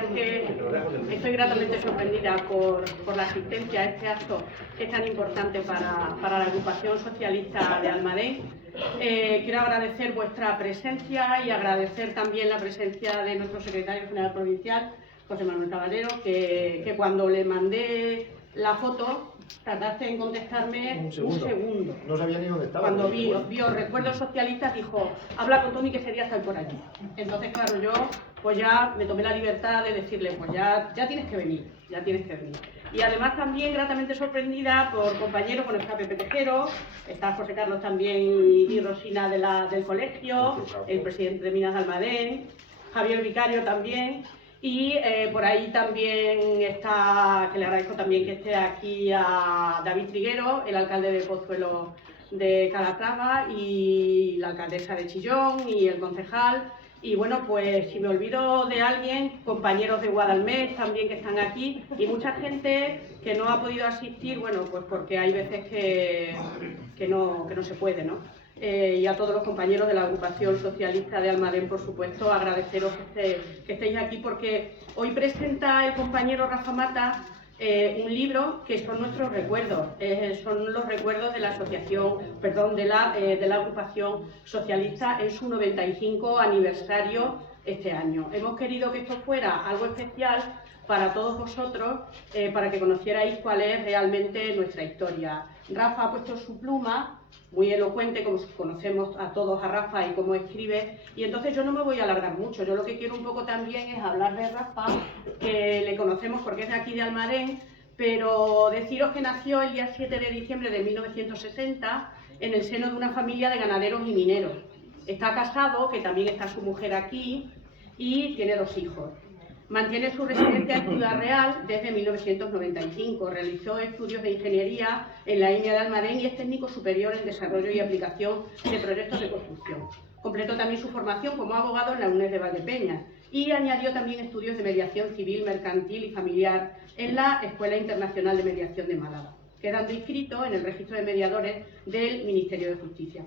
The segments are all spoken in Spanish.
verdad es que estoy gratamente sorprendida por la asistencia a este acto que es tan importante para la agrupación socialista de Almadén. Quiero agradecer vuestra presencia y agradecer también la presencia de nuestro secretario general provincial, José Manuel Caballero, que cuando le mandé la foto tardaste en contestarme un segundo. No sabía ni dónde estaba. Cuando vio Recuerdos Socialistas dijo, habla con Toni que ese día está por allí. Entonces, claro, yo pues ya me tomé la libertad de decirle, pues ya tienes que venir, ya tienes que venir. Y además también gratamente sorprendida por compañeros, bueno, está Pepe Tejero, está José Carlos también y Rosina del colegio, el presidente de Minas de Almadén, Javier Vicario también. Y por ahí también está, que le agradezco también que esté aquí a David Triguero, el alcalde de Pozuelo de Calatrava y la alcaldesa de Chillón y el concejal. Y bueno, pues si me olvido de alguien, compañeros de Guadalmés también que están aquí y mucha gente que no ha podido asistir, bueno, pues porque hay veces que no se puede, ¿no? Y a todos los compañeros de la agrupación socialista de Almadén, por supuesto, agradeceros que estéis aquí porque hoy presenta el compañero Rafa Mata un libro que son nuestros recuerdos, son los recuerdos de la asociación, perdón, de la agrupación socialista en su 95 aniversario este año. Hemos querido que esto fuera algo especial para todos vosotros, para que conocierais cuál es realmente nuestra historia. Rafa ha puesto su pluma, muy elocuente, como conocemos a todos a Rafa y cómo escribe, y entonces yo no me voy a alargar mucho. Yo lo que quiero un poco también es hablar de Rafa, que le conocemos porque es de aquí de Almadén, pero deciros que nació el día 7 de diciembre de 1960 en el seno de una familia de ganaderos y mineros. Está casado, que también está su mujer aquí, y tiene 2 hijos. Mantiene su residencia en Ciudad Real desde 1995. Realizó estudios de ingeniería en la INEA de Almadén y es técnico superior en desarrollo y aplicación de proyectos de construcción. Completó también su formación como abogado en la UNED de Valdepeñas y añadió también estudios de mediación civil, mercantil y familiar en la Escuela Internacional de Mediación de Málaga, quedando inscrito en el registro de mediadores del Ministerio de Justicia.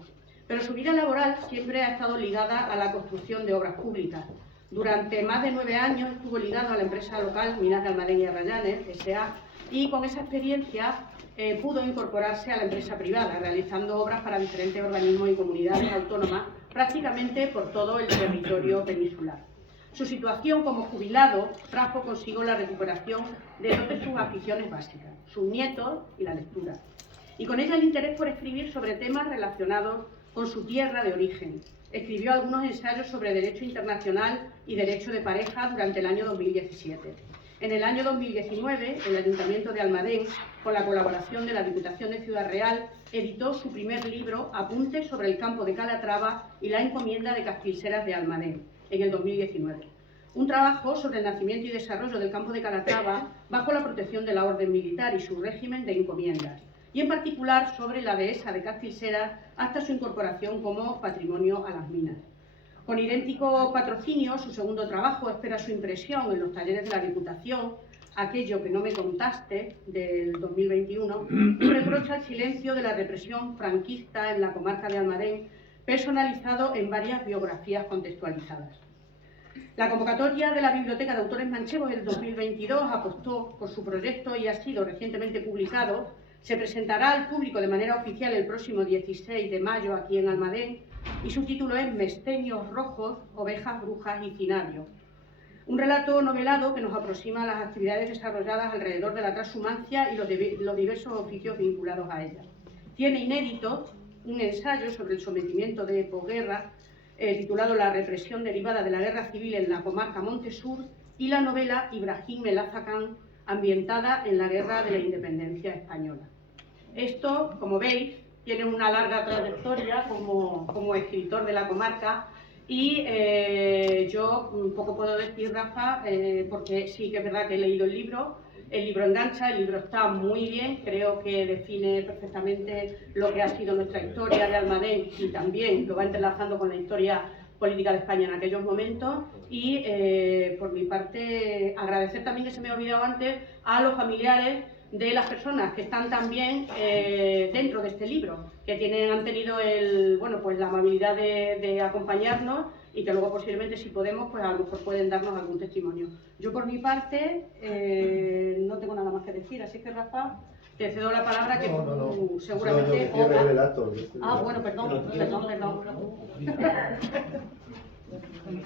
Pero su vida laboral siempre ha estado ligada a la construcción de obras públicas. Durante más de 9 años estuvo ligado a la empresa local Minas de Almadén y Arrayanes, S.A., y con esa experiencia pudo incorporarse a la empresa privada, realizando obras para diferentes organismos y comunidades autónomas prácticamente por todo el territorio peninsular. Su situación como jubilado trajo consigo la recuperación de 2 de sus aficiones básicas, sus nietos y la lectura, y con ella el interés por escribir sobre temas relacionados con su tierra de origen. Escribió algunos ensayos sobre derecho internacional y derecho de pareja durante el año 2017. En el año 2019, el Ayuntamiento de Almadén, con la colaboración de la Diputación de Ciudad Real, editó su primer libro, Apuntes sobre el campo de Calatrava y la encomienda de Castilseras de Almadén, en el 2019. Un trabajo sobre el nacimiento y desarrollo del campo de Calatrava bajo la protección de la orden militar y su régimen de encomiendas, y en particular sobre la dehesa de Castilseras hasta su incorporación como patrimonio a las minas. Con idéntico patrocinio, su segundo trabajo espera su impresión en los talleres de la Diputación, Aquello que no me contaste, del 2021, y reprocha el silencio de la represión franquista en la comarca de Almadén, personalizado en varias biografías contextualizadas. La convocatoria de la Biblioteca de Autores Manchegos del 2022 apostó por su proyecto y ha sido recientemente publicado. Se presentará al público de manera oficial el próximo 16 de mayo aquí en Almadén y su título es Mesteños Rojos, Ovejas, Brujas y Cinario. Un relato novelado que nos aproxima a las actividades desarrolladas alrededor de la transhumancia y los diversos oficios vinculados a ella. Tiene inédito un ensayo sobre el sometimiento de posguerra titulado La represión derivada de la guerra civil en la comarca Montesur y la novela Ibrahim Melazacán, ambientada en la Guerra de la Independencia Española. Esto, como veis, tiene una larga trayectoria como escritor de la comarca y yo poco puedo decir, Rafa, porque sí que es verdad que he leído el libro engancha, el libro está muy bien, creo que define perfectamente lo que ha sido nuestra historia de Almadén y también lo va entrelazando con la historia política de España en aquellos momentos y por mi parte agradecer también, que se me ha olvidado antes, a los familiares de las personas que están también dentro de este libro, que han tenido la amabilidad de acompañarnos y que luego posiblemente, si podemos, pues a lo mejor pueden darnos algún testimonio. Yo por mi parte no tengo nada más que decir, así que Rafa, te cedo la palabra, que no. seguramente... Yo el relato. Bueno, perdón. Bueno,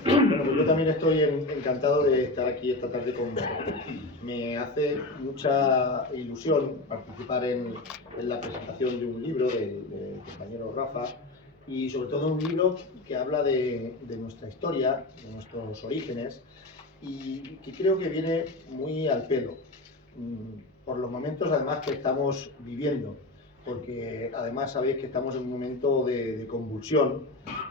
pues yo también estoy encantado de estar aquí esta tarde con vosotros. Me hace mucha ilusión participar en la presentación de un libro del compañero Rafa, y sobre todo un libro que habla de nuestra historia, de nuestros orígenes, y que creo que viene muy al pelo, por los momentos además que estamos viviendo, porque además sabéis que estamos en un momento de convulsión,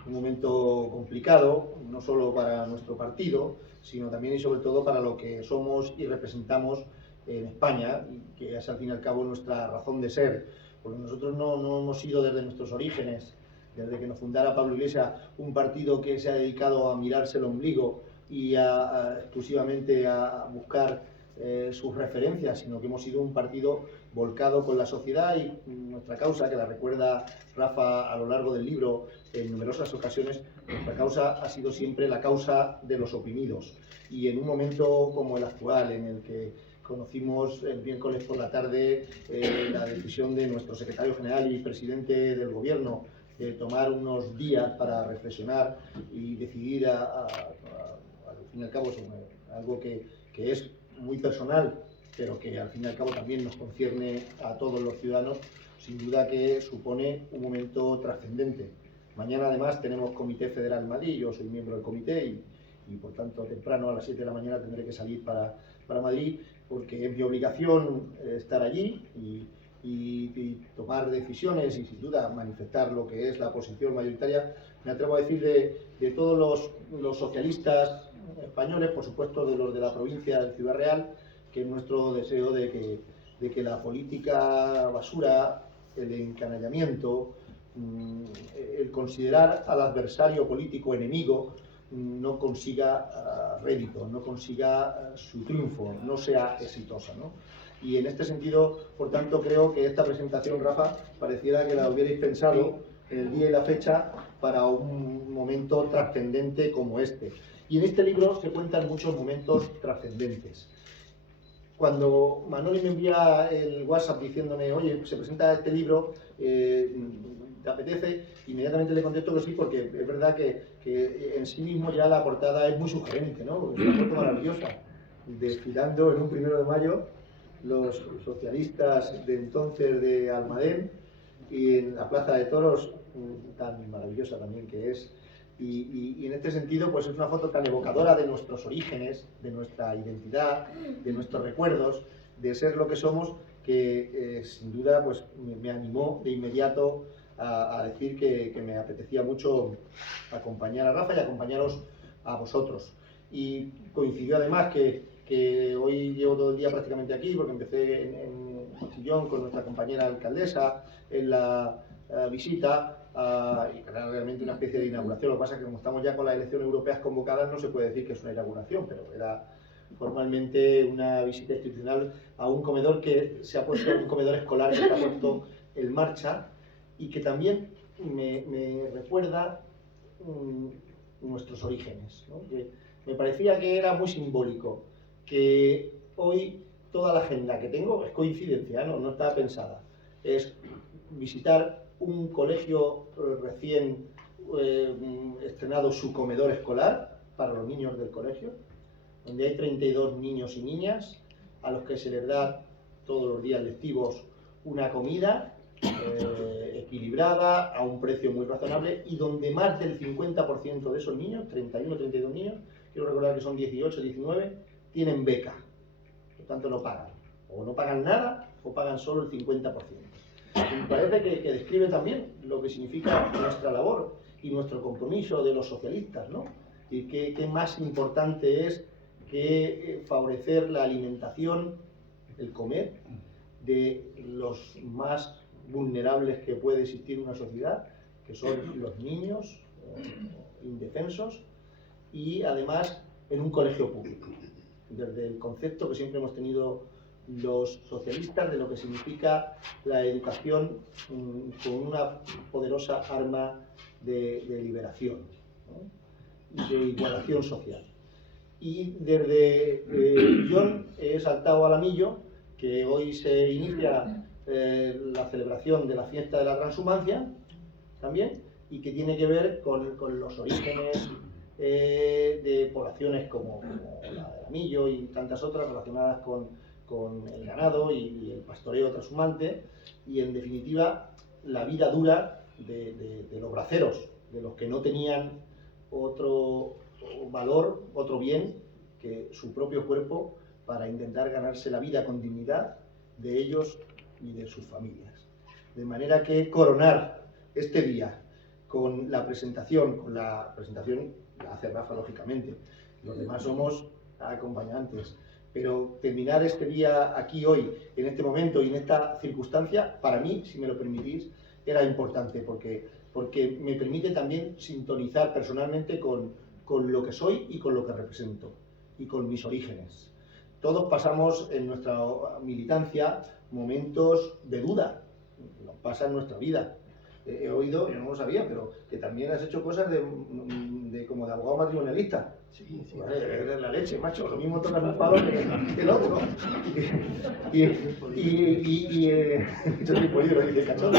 un momento complicado, no solo para nuestro partido, sino también y sobre todo para lo que somos y representamos en España, y que es al fin y al cabo nuestra razón de ser, porque nosotros no hemos sido desde nuestros orígenes, desde que nos fundara Pablo Iglesias, un partido que se ha dedicado a mirarse el ombligo y exclusivamente a buscar sus referencias, sino que hemos sido un partido volcado con la sociedad, y nuestra causa, que la recuerda Rafa a lo largo del libro en numerosas ocasiones, nuestra causa ha sido siempre la causa de los oprimidos. Y en un momento como el actual, en el que conocimos el miércoles por la tarde la decisión de nuestro secretario general y presidente del gobierno de tomar unos días para reflexionar y decidir al fin y al cabo sobre algo que es muy personal, pero que al fin y al cabo también nos concierne a todos los ciudadanos, sin duda que supone un momento trascendente. Mañana además tenemos Comité Federal en Madrid, yo soy miembro del comité y por tanto temprano a las 7 de la mañana tendré que salir para Madrid, porque es mi obligación estar allí y tomar decisiones y sin duda manifestar lo que es la posición mayoritaria. Me atrevo a decir de todos los socialistas españoles, por supuesto de los de la provincia de Ciudad Real, que es nuestro deseo de que la política basura, el encanallamiento, el considerar al adversario político enemigo, no consiga rédito, no consiga su triunfo, no sea exitosa, ¿no? Y en este sentido, por tanto, creo que esta presentación, Rafa, pareciera que la hubierais pensado en el día y la fecha para un momento trascendente como este. Y en este libro se cuentan muchos momentos trascendentes. Cuando Manoli me envía el WhatsApp diciéndome, oye, se presenta este libro, ¿te apetece? Inmediatamente le contesto que sí, porque es verdad que en sí mismo ya la portada es muy sugerente, ¿no? Porque es una foto maravillosa, desfilando en un 1 de mayo los socialistas de entonces de Almadén, y en la Plaza de Toros, tan maravillosa también que es. Y en este sentido, pues es una foto tan evocadora de nuestros orígenes, de nuestra identidad, de nuestros recuerdos, de ser lo que somos, que sin duda pues me animó de inmediato a decir que me apetecía mucho acompañar a Rafa y acompañaros a vosotros. Y coincidió además que hoy llevo todo el día prácticamente aquí, porque empecé en Sillón con nuestra compañera alcaldesa en la visita, y era realmente una especie de inauguración. Lo que pasa es que como estamos ya con las elecciones europeas convocadas, no se puede decir que es una inauguración, pero era formalmente una visita institucional a un comedor que se ha puesto, un comedor escolar que se ha puesto en marcha, y que también me recuerda nuestros orígenes, ¿no? Que me parecía que era muy simbólico que hoy toda la agenda que tengo, es coincidencia, no estaba pensada, es visitar un colegio recién estrenado, su comedor escolar para los niños del colegio, donde hay 32 niños y niñas a los que se les da todos los días lectivos una comida equilibrada, a un precio muy razonable, y donde más del 50% de esos niños, 31 o 32 niños, quiero recordar que son 18 o 19, tienen beca, por tanto no pagan, o no pagan nada, o pagan solo el 50%. Y me parece que describe también lo que significa nuestra labor y nuestro compromiso de los socialistas, ¿no? Y qué más importante es que favorecer la alimentación, el comer, de los más vulnerables que puede existir en una sociedad, que son los niños indefensos, y además en un colegio público, desde el concepto que siempre hemos tenido los socialistas de lo que significa la educación con una poderosa arma de liberación, ¿no? de igualación social. Y desde John he saltado al Amillo, que hoy se inicia la celebración de la fiesta de la transhumancia también, y que tiene que ver con los orígenes de poblaciones como la del Amillo y tantas otras relacionadas con el ganado y el pastoreo transhumante, y en definitiva la vida dura de los braceros, de los que no tenían otro valor, otro bien que su propio cuerpo para intentar ganarse la vida con dignidad de ellos y de sus familias. De manera que coronar este día con la presentación la hace Rafa lógicamente, los demás somos acompañantes, pero terminar este día aquí hoy, en este momento y en esta circunstancia, para mí, si me lo permitís, era importante porque me permite también sintonizar personalmente con lo que soy y con lo que represento y con mis orígenes. Todos pasamos en nuestra militancia momentos de duda, nos pasa en nuestra vida. He oído, yo no lo sabía, pero que también has hecho cosas como de abogado matrimonialista. Sí, vale, es la leche, macho, lo mismo tocas un palo que el otro. Yo soy pollo, dice cachondo.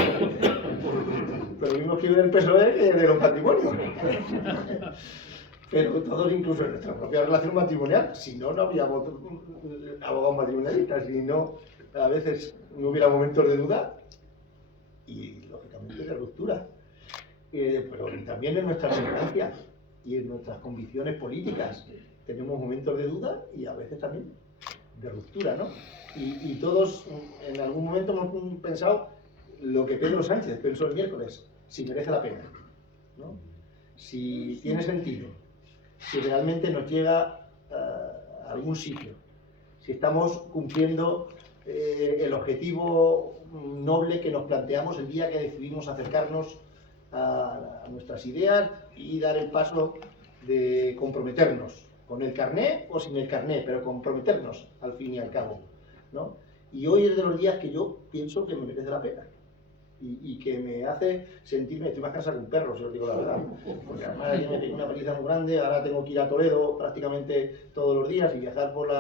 Pero lo mismo escribe del PSOE que de los matrimonios. Pero todos, incluso en nuestra propia relación matrimonial, si no, no habríamos abogados matrimonialistas, si no, a veces no hubiera momentos de duda y, lógicamente, de ruptura. Pero también en nuestra militancia y en nuestras convicciones políticas tenemos momentos de duda y a veces también de ruptura, ¿no? Y todos en algún momento hemos pensado lo que Pedro Sánchez pensó el miércoles, si merece la pena, ¿no? Si tiene sentido, si realmente nos llega a algún sitio, si estamos cumpliendo el objetivo noble que nos planteamos el día que decidimos acercarnos a nuestras ideas y dar el paso de comprometernos, con el carné o sin el carné, pero comprometernos al fin y al cabo, ¿no? Y hoy es de los días que yo pienso que me merece la pena. Y que me hace sentirme, estoy más cansado que un perro, si os digo la verdad, porque además ayer me pegué una paliza muy grande, ahora tengo que ir a Toledo prácticamente todos los días y viajar por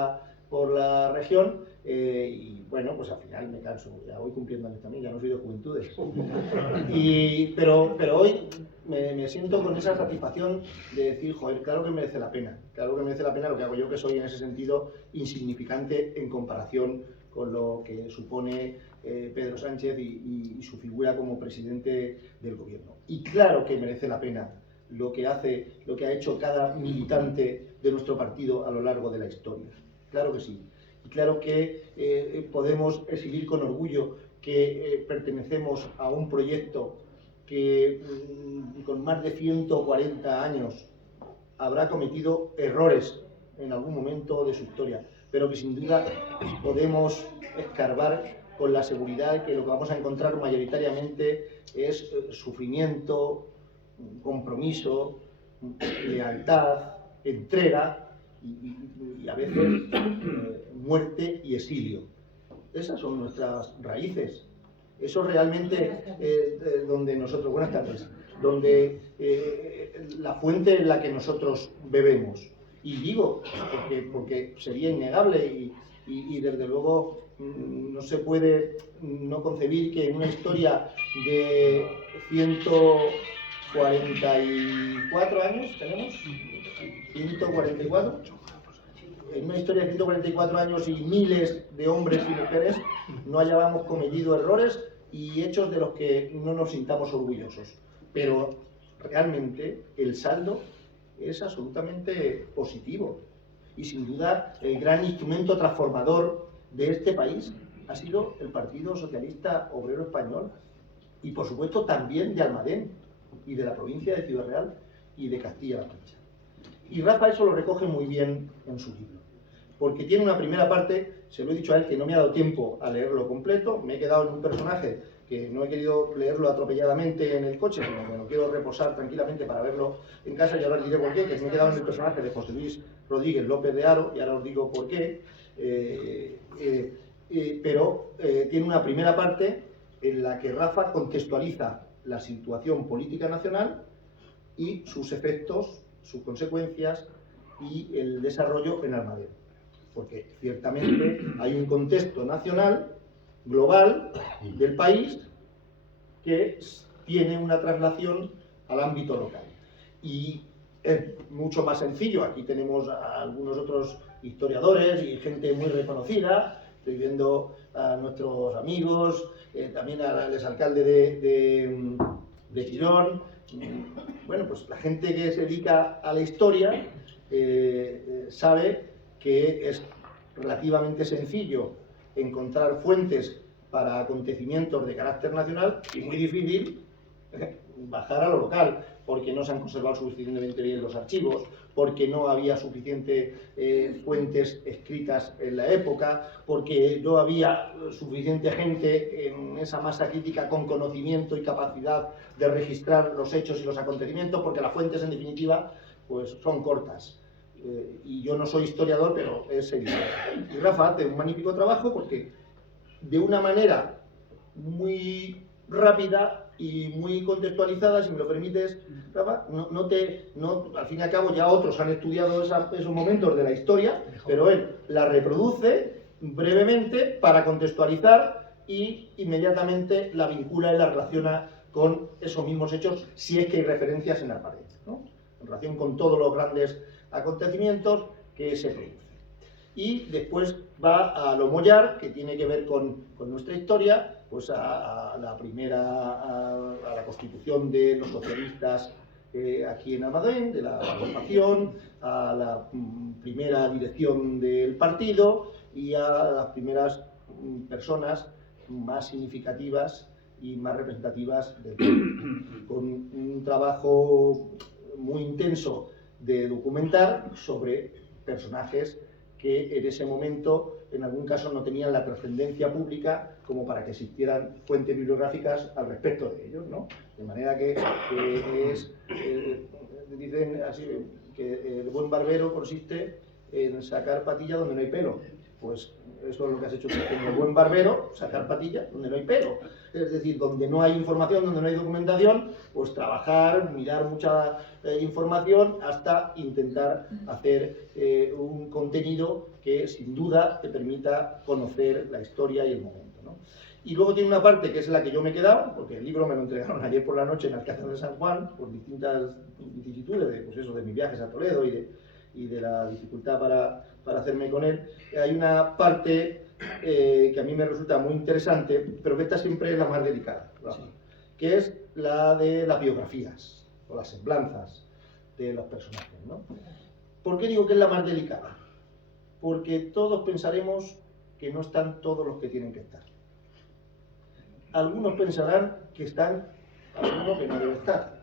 la región, y bueno, pues al final me canso, ya voy cumpliendo años también, ya no soy de juventudes. Pero hoy me siento con esa satisfacción de decir, joder, claro que merece la pena lo que hago yo, que soy en ese sentido insignificante en comparación con lo que supone Pedro Sánchez y su figura como presidente del gobierno. Y claro que merece la pena lo que ha hecho cada militante de nuestro partido a lo largo de la historia. Claro que sí. Y claro que podemos exhibir con orgullo que pertenecemos a un proyecto que con más de 140 años habrá cometido errores en algún momento de su historia, pero que sin duda podemos escarbar con la seguridad de que lo que vamos a encontrar mayoritariamente es sufrimiento, compromiso, lealtad, entrega y a veces muerte y exilio. Esas son nuestras raíces. Eso realmente donde nosotros, buenas tardes, donde la fuente en la que nosotros bebemos. Y digo, porque sería innegable y desde luego no se puede no concebir que en una historia de 144 años, ¿tenemos? 144. En una historia de 144 años y miles de hombres y mujeres no hayamos cometido errores y hechos de los que no nos sintamos orgullosos. Pero realmente el saldo es absolutamente positivo y sin duda el gran instrumento transformador de este país ha sido el Partido Socialista Obrero Español y por supuesto también de Almadén y de la provincia de Ciudad Real y de Castilla-La Mancha. Y Rafa eso lo recoge muy bien en su libro, porque tiene una primera parte, se lo he dicho a él que no me ha dado tiempo a leerlo completo, me he quedado en un personaje que no he querido leerlo atropelladamente en el coche, sino que lo quiero reposar tranquilamente para verlo en casa y ahora os diré por qué, que me he quedado en el personaje de José Luis Rodríguez López de Haro y ahora os digo por qué, pero tiene una primera parte en la que Rafa contextualiza la situación política nacional y sus efectos sus consecuencias y el desarrollo en Almadén. Porque ciertamente hay un contexto nacional, global, del país, que tiene una traslación al ámbito local. Y es mucho más sencillo. Aquí tenemos a algunos otros historiadores y gente muy reconocida. Estoy viendo a nuestros amigos, también al exalcalde de Girón. Bueno, pues la gente que se dedica a la historia sabe que es relativamente sencillo encontrar fuentes para acontecimientos de carácter nacional y muy difícil bajar a lo local, porque no se han conservado suficientemente bien los archivos, porque no había suficientes fuentes escritas en la época, porque no había suficiente gente en esa masa crítica con conocimiento y capacidad de registrar los hechos y los acontecimientos, porque las fuentes, en definitiva, pues son cortas. Y yo no soy historiador, pero es editor. Y Rafa hace un magnífico trabajo porque, de una manera muy rápida y muy contextualizada, si me lo permites, Rafa, al fin y al cabo ya otros han estudiado esos momentos de la historia, pero él la reproduce brevemente para contextualizar y inmediatamente la vincula y la relaciona con esos mismos hechos, si es que hay referencias en Almadén, ¿no? En relación con todos los grandes acontecimientos que se producen. Y después va a lo Mollar, que tiene que ver con nuestra historia, pues a la constitución de los socialistas aquí en Almadén, de la formación, a la primera dirección del partido y a las primeras personas más significativas y más representativas del pueblo, con un trabajo muy intenso de documentar sobre personajes que en ese momento, en algún caso, no tenían la trascendencia pública como para que existieran fuentes bibliográficas al respecto de ellos, ¿no? De manera que dicen así, que el buen barbero consiste en sacar patilla donde no hay pelo. Pues eso es lo que has hecho tú, como el buen barbero, sacar patilla donde no hay pelo. Es decir, donde no hay información, donde no hay documentación, pues trabajar, mirar mucha información hasta intentar hacer un contenido que sin duda te permita conocer la historia y el momento, ¿no? Y luego tiene una parte que es la que yo me he quedado, porque el libro me lo entregaron ayer por la noche en Alcázar de San Juan, por distintas vicisitudes de mis viajes a Toledo y de la dificultad para hacerme con él. Hay una parte que a mí me resulta muy interesante, pero que esta siempre es la más delicada, ¿no? Sí. Que es la de las biografías o las semblanzas de los personajes, ¿no? ¿Por qué digo que es la más delicada? Porque todos pensaremos que no están todos los que tienen que estar. Algunos pensarán que están algunos que no deben estar.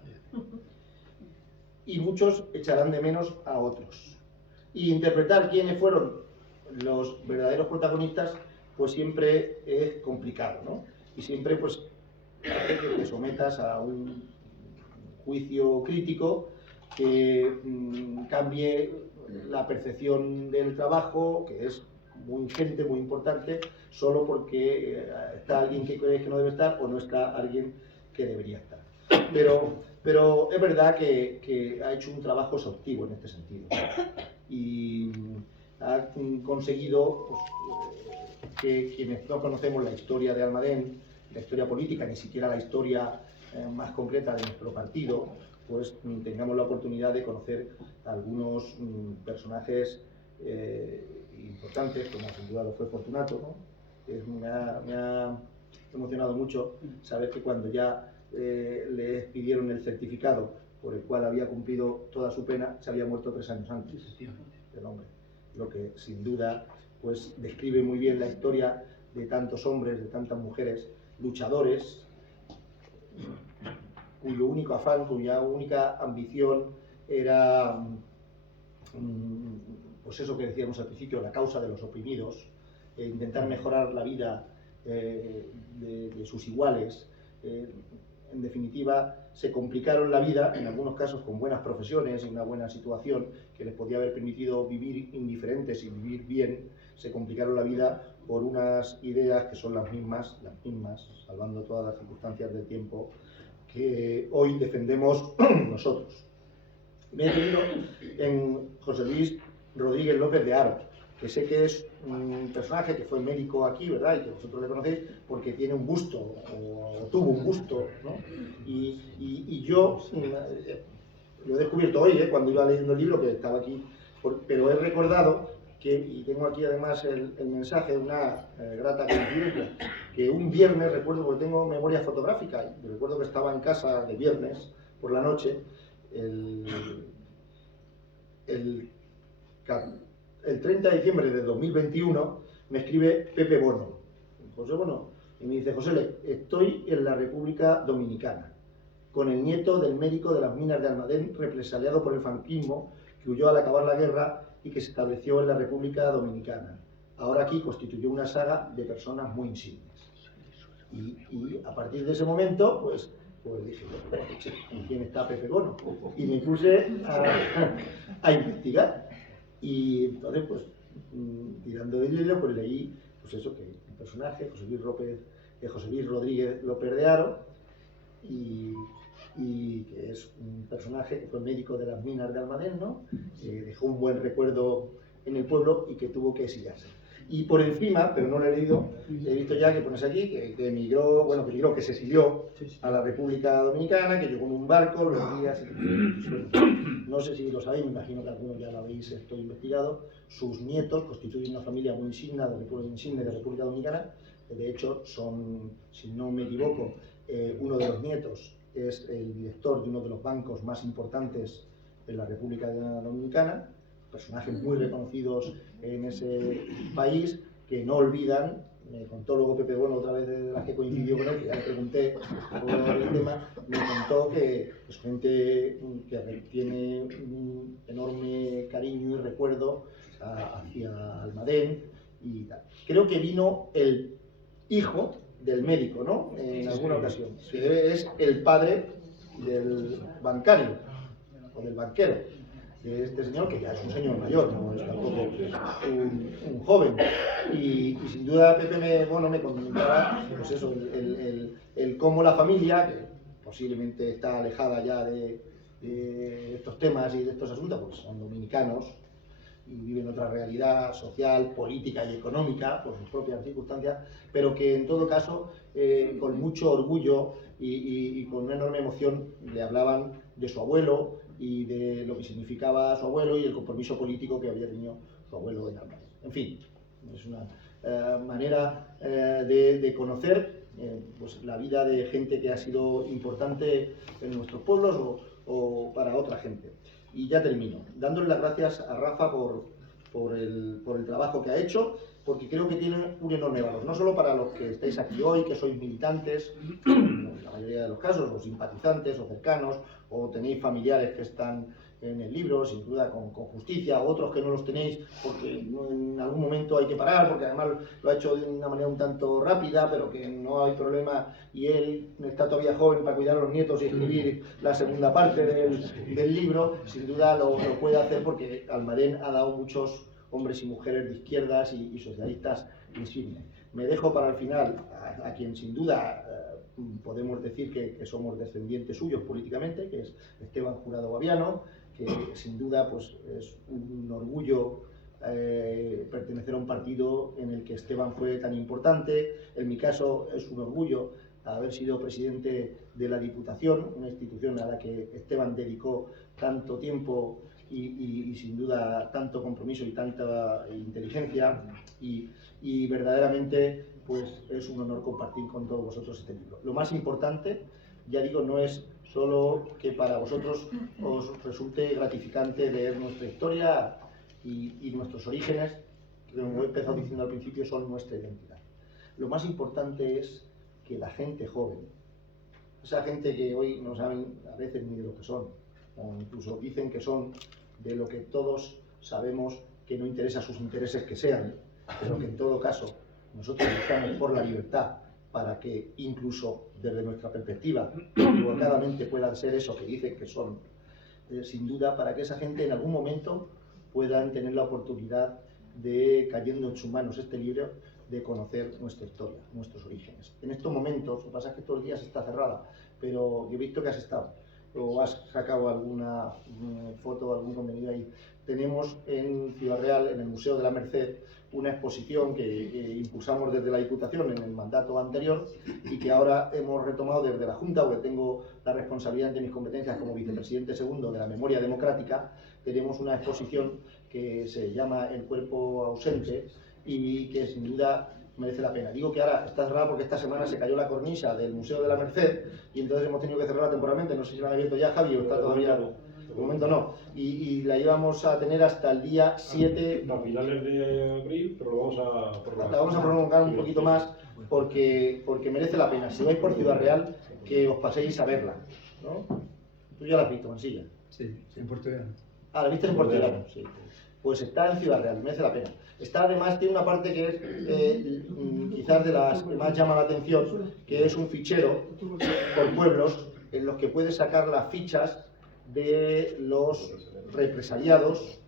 Y muchos echarán de menos a otros. Y interpretar quiénes fueron los verdaderos protagonistas, pues siempre es complicado, ¿no? Y siempre, pues, hace que te sometas a un juicio crítico que cambie la percepción del trabajo, que es muy ingente, muy importante, solo porque está alguien que crees que no debe estar o no está alguien que debería estar. Pero es verdad que ha hecho un trabajo exhaustivo en este sentido. Y ha conseguido pues, que quienes no conocemos la historia de Almadén, la historia política, ni siquiera la historia más concreta de nuestro partido, pues tengamos la oportunidad de conocer algunos personajes importantes, como sin duda lo fue Fortunato, ¿no? Me ha emocionado mucho saber que cuando ya le pidieron el certificado por el cual había cumplido toda su pena, se había muerto 3 años antes del hombre. Lo que sin duda pues describe muy bien la historia de tantos hombres, de tantas mujeres, luchadores, cuyo único afán, cuya única ambición era pues eso que decíamos al principio, la causa de los oprimidos, intentar mejorar la vida de sus iguales. En definitiva, se complicaron la vida, en algunos casos con buenas profesiones y una buena situación que les podía haber permitido vivir indiferentes y vivir bien. Se complicaron la vida por unas ideas que son las mismas, salvando todas las circunstancias del tiempo, que hoy defendemos nosotros. me he detenido en José Luis Rodríguez López de Haro, que sé que es un personaje que fue médico aquí, ¿verdad? Y que vosotros le conocéis porque tiene un busto, o tuvo un busto, ¿no? Y yo lo he descubierto hoy, cuando iba leyendo el libro, que estaba aquí, pero he recordado que, y tengo aquí además el mensaje, una grata coincidencia, que un viernes, recuerdo, porque tengo memoria fotográfica, y recuerdo que estaba en casa de viernes por la noche, el 30 de diciembre de 2021, me escribe Pepe Bono, José Bono, y me dice: José, estoy en la República Dominicana, con el nieto del médico de las minas de Almadén, represaliado por el franquismo, que huyó al acabar la guerra y que se estableció en la República Dominicana. Ahora aquí constituyó una saga de personas muy insignes. Y a partir de ese momento, pues dije, ¿quién está Pepe Bono? Y me puse a investigar. Y entonces, pues, tirando del hilo, pues leí, pues eso, que un personaje, José Luis Rodríguez López de Haro, y que es un personaje que fue médico de las minas de Almadén, ¿no? Dejó un buen recuerdo en el pueblo y que tuvo que exiliarse. Y por encima, pero no lo he leído, he visto ya que pones aquí que emigró, bueno, que se exilió a la República Dominicana, que llegó en un barco, los días, no sé si lo sabéis, me imagino que algunos ya lo habéis investigado, sus nietos constituyen una familia muy insigne de la República Dominicana. De hecho, son, si no me equivoco, uno de los nietos es el director de uno de los bancos más importantes de la República Dominicana, personajes muy reconocidos en ese país que no olvidan. Me contó luego Pepe Bono, otra vez de las que coincidió con él, que ya le pregunté por el tema, me contó que es gente que tiene un enorme cariño y recuerdo hacia Almadén y tal. Creo que vino el hijo del médico, ¿no? En alguna ocasión. Que es el padre del bancario, o del banquero, de este señor, que ya es un señor mayor, no es tampoco un joven. Y sin duda Pepe me comentaba, pues eso, el cómo la familia, que posiblemente está alejada ya de estos temas y de estos asuntos, porque son dominicanos, y viven otra realidad social, política y económica por sus propias circunstancias, pero que en todo caso, con mucho orgullo y con una enorme emoción, le hablaban de su abuelo y de lo que significaba su abuelo y el compromiso político que había tenido su abuelo en Almadén. En fin, es una manera de conocer pues la vida de gente que ha sido importante en nuestros pueblos o para otra gente. Y ya termino, dándole las gracias a Rafa por el trabajo que ha hecho, porque creo que tiene un enorme valor, no solo para los que estáis aquí hoy, que sois militantes, en la mayoría de los casos, o simpatizantes, o cercanos, o tenéis familiares que están en el libro, sin duda con justicia, o otros que no los tenéis porque en algún momento hay que parar, porque además lo ha hecho de una manera un tanto rápida, pero que no hay problema, y él está todavía joven para cuidar a los nietos y escribir la segunda parte del libro. Sin duda lo puede hacer porque Almadén ha dado muchos hombres y mujeres de izquierdas y socialistas insignes. Me dejo para el final a quien sin duda podemos decir que somos descendientes suyos políticamente, que es Esteban Jurado Baviano, que sin duda pues, es un orgullo pertenecer a un partido en el que Esteban fue tan importante. En mi caso es un orgullo haber sido presidente de la Diputación, una institución a la que Esteban dedicó tanto tiempo y sin duda tanto compromiso y tanta inteligencia, y verdaderamente pues es un honor compartir con todos vosotros este libro. Lo más importante, ya digo, no es solo que para vosotros os resulte gratificante leer nuestra historia y nuestros orígenes, que como he empezado diciendo al principio, son nuestra identidad. Lo más importante es que la gente joven, esa gente que hoy no saben a veces ni de lo que son, o incluso dicen que son de lo que todos sabemos que no interesa a sus intereses que sean, pero que en todo caso nosotros luchamos por la libertad para que incluso desde nuestra perspectiva equivocadamente puedan ser eso que dicen que son, sin duda para que esa gente en algún momento puedan tener la oportunidad de, cayendo en sus manos este libro, de conocer nuestra historia, nuestros orígenes. En estos momentos, lo que pasa es que todos los días está cerrada, pero yo he visto que has estado. o has sacado alguna foto, algún contenido ahí. Tenemos en Ciudad Real, en el Museo de la Merced, una exposición que impulsamos desde la Diputación en el mandato anterior y que ahora hemos retomado desde la Junta, porque tengo la responsabilidad de mis competencias como vicepresidente segundo de la Memoria Democrática. Tenemos una exposición que se llama El cuerpo ausente y que sin duda merece la pena. Digo que ahora está cerrada porque esta semana se cayó la cornisa del Museo de la Merced y entonces hemos tenido que cerrarla temporalmente. No sé si la han abierto ya, Javi, o está todavía... De momento no. Y la íbamos a tener hasta el día 7... A finales de abril, pero lo vamos a prolongar. La vamos a prolongar un poquito más porque merece la pena. Si vais por Ciudad Real, que os paséis a verla, ¿no? Tú ya la has visto, Mansilla. Sí, en portugués. Ah, la viste en portugués, sí. Pues está en Ciudad Real, merece la pena. Está además, tiene una parte que es quizás de las que más llama la atención, que es un fichero por pueblos en los que puedes sacar las fichas de los represaliados,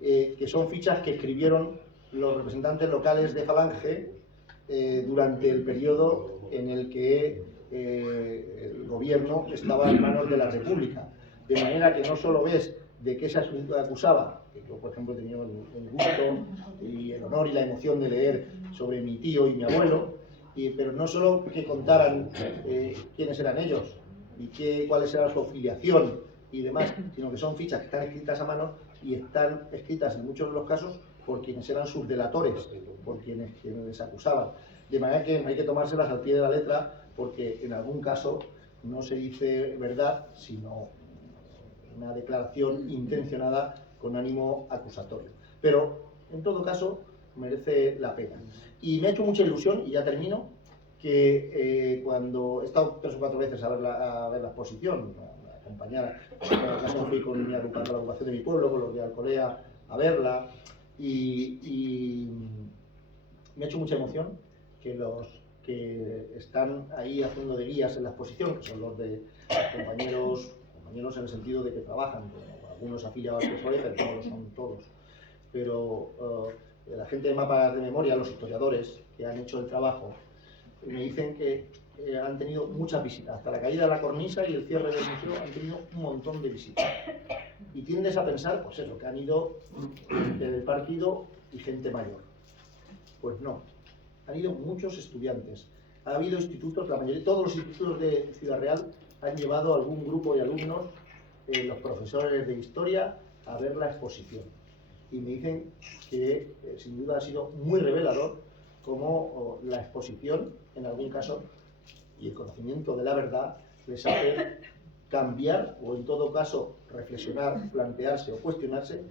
que son fichas que escribieron los representantes locales de Falange durante el periodo en el que el gobierno estaba en manos de la República. De manera que no solo ves de qué se acusaba, que yo por ejemplo he tenido el gusto y el honor y la emoción de leer sobre mi tío y mi abuelo, pero no solo que contaran quiénes eran ellos y cuál era su afiliación y demás, sino que son fichas que están escritas a mano y están escritas en muchos de los casos por quienes eran sus delatores, por quienes les acusaban. De manera que hay que tomárselas al pie de la letra, porque en algún caso no se dice verdad, sino una declaración intencionada con ánimo acusatorio. Pero, en todo caso, merece la pena. Y me ha hecho mucha ilusión, y ya termino, que cuando he estado 3 o 4 veces a ver la exposición, a acompañar, en el caso fui con la agrupación de mi pueblo, con los de Alcolea, a verla, y me ha hecho mucha emoción que los que están ahí haciendo de guías en la exposición, que son los de compañeros en el sentido de que trabajan, con algunos afiliados al PSOE, pero no lo son todos. Pero la gente de mapas de memoria, los historiadores que han hecho el trabajo, me dicen que han tenido muchas visitas. Hasta la caída de la cornisa y el cierre del museo han tenido un montón de visitas. Y tiendes a pensar, pues eso, que han ido del partido y gente mayor. Pues no. Han ido muchos estudiantes. Ha habido institutos, la mayoría, todos los institutos de Ciudad Real han llevado a algún grupo de alumnos, los profesores de historia, a ver la exposición. Y me dicen que sin duda ha sido muy revelador cómo la exposición, en algún caso, y el conocimiento de la verdad, les hace cambiar, o en todo caso reflexionar, plantearse o cuestionarse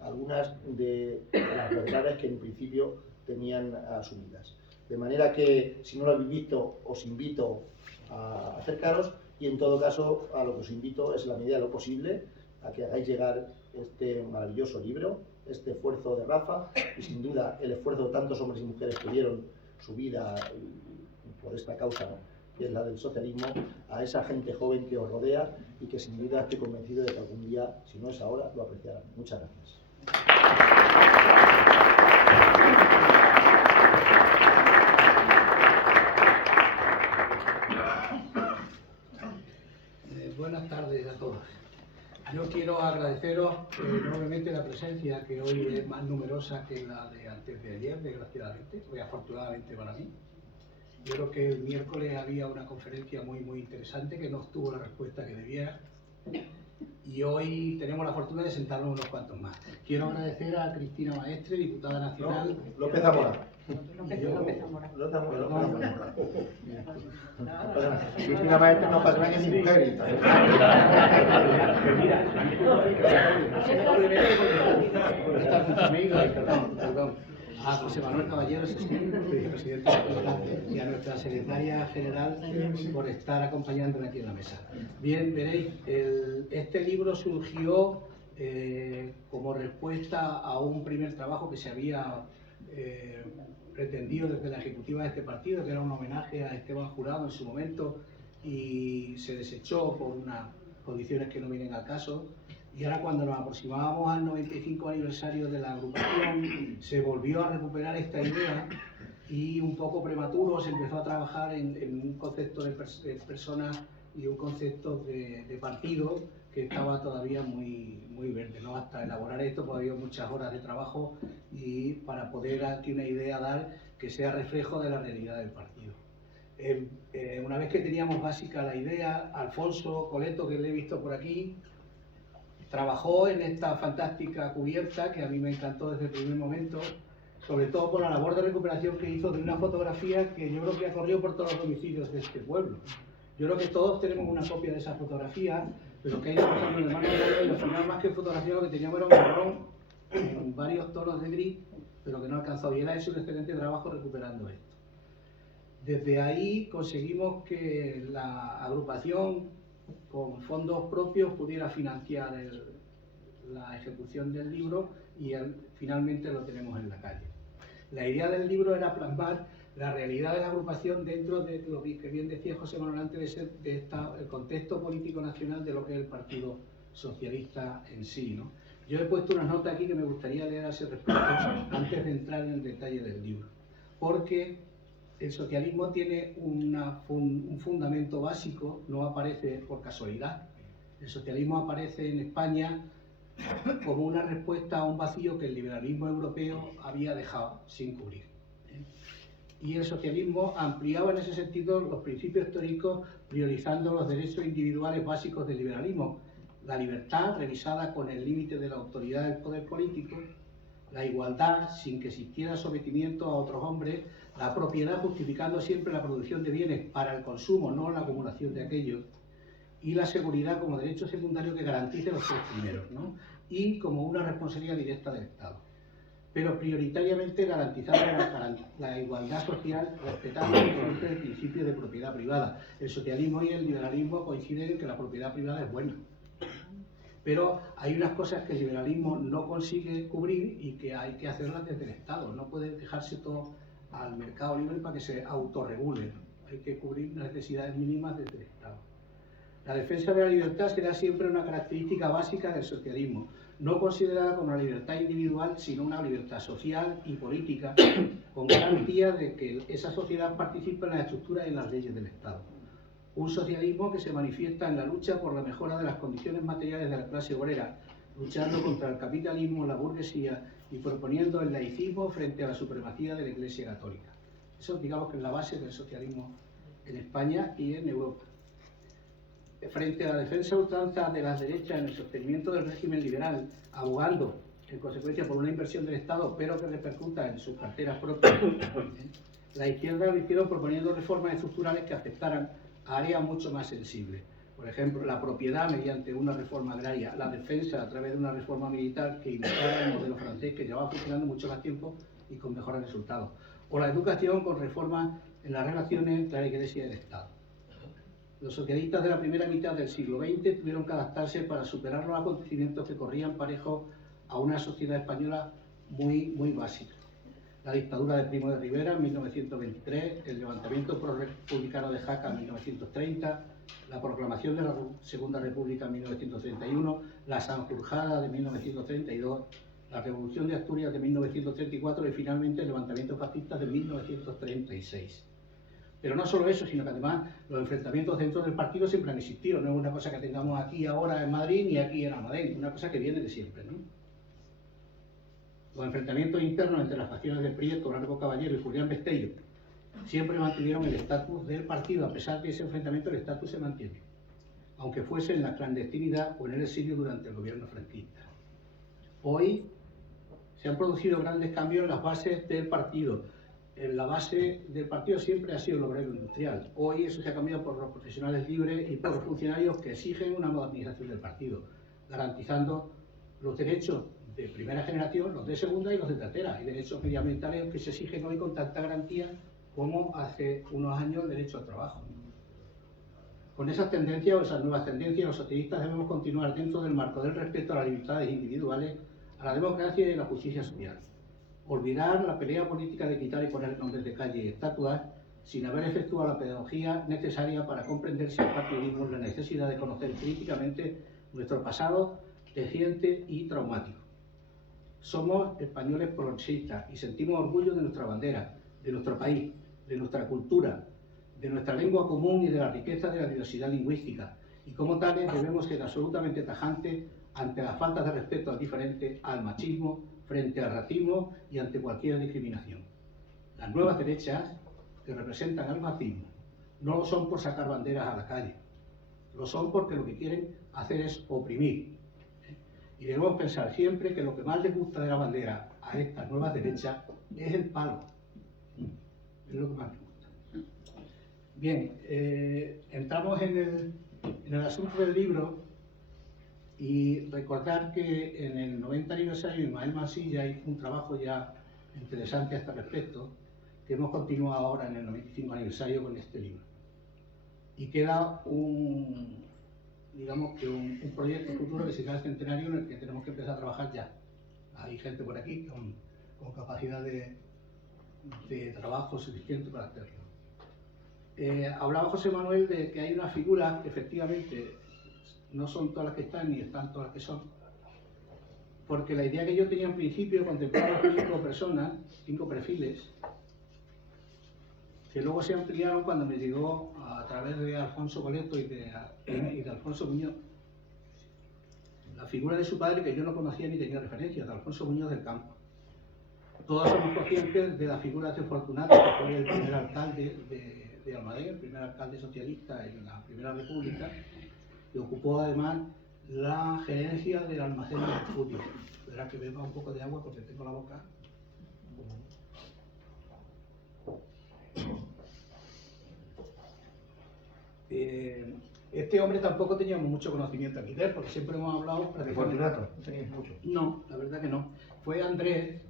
algunas de las verdades que en principio tenían asumidas. De manera que, si no lo habéis visto, os invito a acercaros, y en todo caso, a lo que os invito es, en la medida de lo posible, a que hagáis llegar este maravilloso libro, este esfuerzo de Rafa, y sin duda el esfuerzo de tantos hombres y mujeres que dieron su vida por esta causa, que es la del socialismo, a esa gente joven que os rodea y que sin duda estoy convencido de que algún día, si no es ahora, lo apreciarán. Muchas gracias. Buenas tardes a todos. Yo quiero agradeceros enormemente la presencia, que hoy es más numerosa que la de antes de ayer, desgraciadamente, hoy afortunadamente para mí. Yo creo que el miércoles había una conferencia muy interesante que no obtuvo la respuesta que debía, y hoy tenemos la fortuna de sentarnos unos cuantos más. Quiero agradecer a Cristina Maestre, diputada nacional. No, López Zamora. López Zamora. Cristina Maestre no pasa que es mi mujer. Perdón. A José Manuel Caballero, vicepresidente y a nuestra secretaria general por estar acompañándome aquí en la mesa. Bien, veréis, este libro surgió como respuesta a un primer trabajo que se había pretendido desde la ejecutiva de este partido, que era un homenaje a Esteban Jurado en su momento, y se desechó por unas condiciones que no vienen al caso. Y ahora, cuando nos aproximábamos al 95 aniversario de la agrupación, se volvió a recuperar esta idea, y un poco prematuro se empezó a trabajar en un concepto de personas y un concepto de partido que estaba todavía muy verde, ¿no? Hasta elaborar esto pues ha habido muchas horas de trabajo y para poder aquí una idea dar que sea reflejo de la realidad del partido. Una vez que teníamos básica la idea, Alfonso Coleto, que le he visto por aquí, trabajó en esta fantástica cubierta que a mí me encantó desde el primer momento, sobre todo por la labor de recuperación que hizo de una fotografía que yo creo que ha corrido por todos los domicilios de este pueblo. Yo creo que todos tenemos una copia de esa fotografía, pero que ha ido pasando de mano a mano y al final más que fotografía lo que teníamos era un marrón en varios tonos de gris, pero que no alcanzó. Y él ha hecho un excelente trabajo recuperando esto. Desde ahí conseguimos que la agrupación con fondos propios pudiera financiar la ejecución del libro y finalmente lo tenemos en la calle. La idea del libro era plasmar la realidad de la agrupación dentro de lo que bien decía José Manuel antes el contexto político nacional de lo que es el Partido Socialista en sí, ¿no? Yo he puesto unas notas aquí que me gustaría leer a ese respecto antes de entrar en el detalle del libro, porque el socialismo tiene un fundamento básico, no aparece por casualidad. El socialismo aparece en España como una respuesta a un vacío que el liberalismo europeo había dejado sin cubrir. Y el socialismo ampliaba en ese sentido los principios históricos, priorizando los derechos individuales básicos del liberalismo: la libertad revisada con el límite de la autoridad del poder político, la igualdad sin que existiera sometimiento a otros hombres, la propiedad justificando siempre la producción de bienes para el consumo, no la acumulación de aquellos, y la seguridad como derecho secundario que garantice los tres primeros, ¿no? Y como una responsabilidad directa del Estado. Pero prioritariamente garantizando la igualdad social, respetando siempre el principio de propiedad privada. El socialismo y el liberalismo coinciden en que la propiedad privada es buena. Pero hay unas cosas que el liberalismo no consigue cubrir y que hay que hacerlas desde el Estado. No puede dejarse todo al mercado libre para que se autorregule. Hay que cubrir necesidades mínimas desde el Estado. La defensa de la libertad será siempre una característica básica del socialismo, no considerada como una libertad individual, sino una libertad social y política, con garantía de que esa sociedad participe en las estructuras y en las leyes del Estado. Un socialismo que se manifiesta en la lucha por la mejora de las condiciones materiales de la clase obrera, luchando contra el capitalismo, la burguesía y proponiendo el laicismo frente a la supremacía de la Iglesia Católica. Eso, digamos, que es la base del socialismo en España y en Europa. Frente a la defensa ultranza de las derechas en el sostenimiento del régimen liberal, abogando en consecuencia por una inversión del Estado, pero que repercuta en sus carteras propias, la izquierda lo hicieron proponiendo reformas estructurales que afectaran a áreas mucho más sensibles. Por ejemplo, la propiedad mediante una reforma agraria, la defensa a través de una reforma militar que imitara el modelo francés, que llevaba funcionando mucho más tiempo y con mejores resultados. O la educación con reformas en las relaciones entre la Iglesia y el Estado. Los socialistas de la primera mitad del siglo XX tuvieron que adaptarse para superar los acontecimientos que corrían parejo a una sociedad española muy básica. La dictadura de Primo de Rivera en 1923, el levantamiento pro-republicano de Jaca en 1930, la proclamación de la Segunda República en 1931, la Sanjurjada de 1932, la Revolución de Asturias de 1934 y finalmente el levantamiento fascista de 1936. Pero no solo eso, sino que además los enfrentamientos dentro del partido siempre han existido. No es una cosa que tengamos aquí ahora en Madrid ni aquí en Almadén, es una cosa que viene de siempre, ¿no? Los enfrentamientos internos entre las facciones del Prieto, Largo Caballero y Julián Besteiro siempre mantuvieron el estatus del partido. A pesar de ese enfrentamiento, el estatus se mantiene, aunque fuese en la clandestinidad o en el exilio durante el gobierno franquista. Hoy se han producido grandes cambios en las bases del partido. La base del partido siempre ha sido el obrero industrial. Hoy eso se ha cambiado por los profesionales libres y por los funcionarios que exigen una modernización del partido, garantizando los derechos de primera generación, los de segunda y los de tercera, y derechos medioambientales que se exigen hoy con tanta garantía como hace unos años el derecho al trabajo. Con esas tendencias o esas nuevas tendencias, los socialistas debemos continuar dentro del marco del respeto a las libertades individuales, a la democracia y a la justicia social. Olvidar la pelea política de quitar y poner nombres de calle y estatuas sin haber efectuado la pedagogía necesaria para comprender sin partidismo la necesidad de conocer críticamente nuestro pasado reciente y traumático. Somos españoles progresistas y sentimos orgullo de nuestra bandera, de nuestro país, de nuestra cultura, de nuestra lengua común y de la riqueza de la diversidad lingüística, y como tales debemos ser absolutamente tajantes ante la falta de respeto al diferente, al machismo, frente al racismo y ante cualquier discriminación. Las nuevas derechas, que representan al marxismo, no lo son por sacar banderas a la calle, lo son porque lo que quieren hacer es oprimir. Y debemos pensar siempre que lo que más les gusta de la bandera a estas nuevas derechas es el palo. Es lo que más les gusta. Bien, entramos en el asunto del libro y recordar que en el 90 aniversario Ismael Mansilla hizo un trabajo ya interesante a este respecto, que hemos continuado ahora en el 95 aniversario con este libro. Y queda digamos que un proyecto futuro que será el centenario en el que tenemos que empezar a trabajar ya. Hay gente por aquí con capacidad de trabajo suficiente para hacerlo. Hablaba José Manuel de que hay unas figuras que efectivamente no son todas las que están ni están todas las que son, porque la idea que yo tenía en principio contemplaba 5 personas, 5 perfiles, que luego se ampliaron cuando me llegó a través de Alfonso Coleto y de Alfonso Muñoz la figura de su padre, que yo no conocía ni tenía referencias, de Alfonso Muñoz del Campo. Todos somos conscientes de la figura de Fortunato, que fue el primer alcalde de Almadén, el primer alcalde socialista en la Primera República, que ocupó además la gerencia del almacén de Mercurio. Verá que beba un poco de agua porque tengo la boca. Este hombre tampoco teníamos mucho conocimiento aquí de él, porque siempre hemos hablado ¿De Fortunato? No teníais mucho. No, la verdad que no. Fue Andrés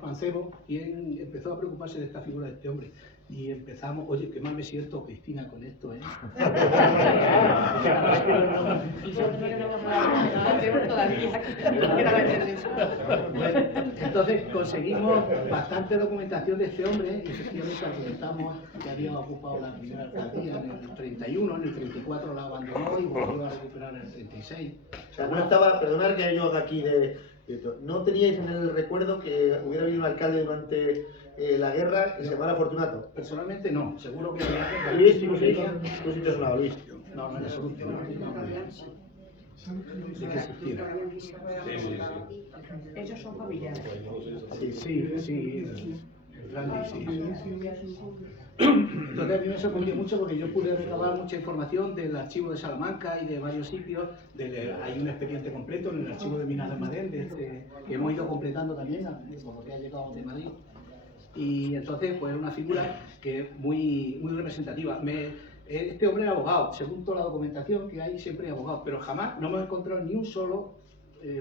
Mancebo quien empezó a preocuparse de esta figura de este hombre. Y empezamos, oye, qué mal me siento, Cristina, con esto, ¿eh? Entonces conseguimos bastante documentación de este hombre y efectivamente argumentamos que había ocupado la primera alcaldía en el 31, en el 34 la abandonó y volvió a recuperar en el 36. O sea, no estaba, perdonad que yo de aquí no teníais en el recuerdo que hubiera habido un alcalde durante la guerra que se llamara Fortunato. Personalmente no, seguro que ¿Luis? ¿Tú sitios una Luis? No, no, en absoluto. De que existiera. Ellos son familiares. Sí. Grande, sí. Entonces a mí me sorprendió mucho porque yo pude recabar mucha información del archivo de Salamanca y de varios sitios. Hay un expediente completo en el archivo de Minas de Almadén, que hemos ido completando también, porque ha llegado de Madrid. Y entonces, pues, una figura que es muy representativa. Este hombre era abogado, según toda la documentación que hay, siempre hay abogados, pero jamás no hemos encontrado ni un solo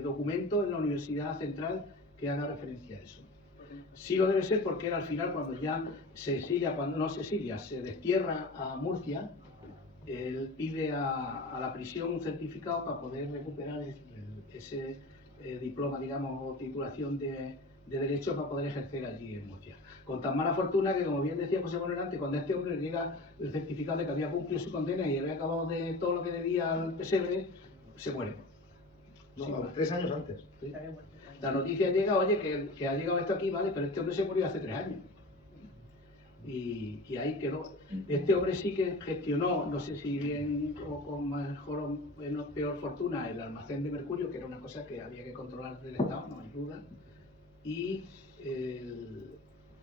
documento en la Universidad Central que haga referencia a eso. Sí lo debe ser porque él al final, cuando ya se exilia, se destierra a Murcia, él pide a la prisión un certificado para poder recuperar ese diploma, digamos, o titulación de derecho para poder ejercer allí en Murcia. Con tan mala fortuna que, como bien decía José Manuel antes, cuando a este hombre le llega el certificado de que había cumplido su condena y había acabado de todo lo que debía al pesebre, se muere. No, 3 años antes. ¿Sí? La noticia llega, oye, que ha llegado esto aquí, vale, pero este hombre se murió hace 3 años. Y ahí quedó. Este hombre sí que gestionó, no sé si bien o con mejor o peor fortuna, el almacén de Mercurio, que era una cosa que había que controlar del Estado, no hay duda. Y